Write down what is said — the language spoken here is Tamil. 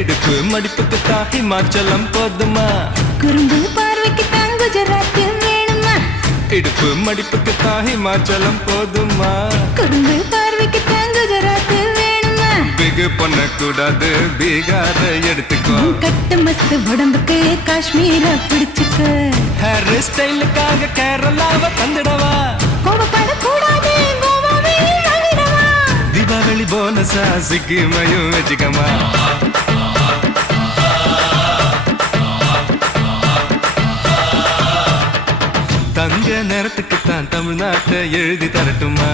இடுப்பு மடிப்புக்கு தான் ஹிமாச்சலம் போதுமா குறும்பு பார்வைக்கு தான் குஜராத் வேணுமா இடுப்பு மடிப்புக்கு தான் ஹிமாச்சலம் போதுமா குறும்பு பார்வைக்கு தான் குஜராத் வேணுமா பிகு பண்ணக்கூடாது பீகார எடுத்துக்கோ கட்டு மஸ்து உடம்புக்கு காஷ்மீர பிடிச்சுக்க ஹேர் ஸ்டைலுக்காக கேரளாவை தந்துடவா கோபப்படக்கூடாது கோவாவே வாங்கிடவா தீபாவளி போனஸா சிக்கிமையும் வச்சுக்கமா தங்க நேரத்துக்கு தான் தமிழ்நாட்டை எழுதி தரட்டுமா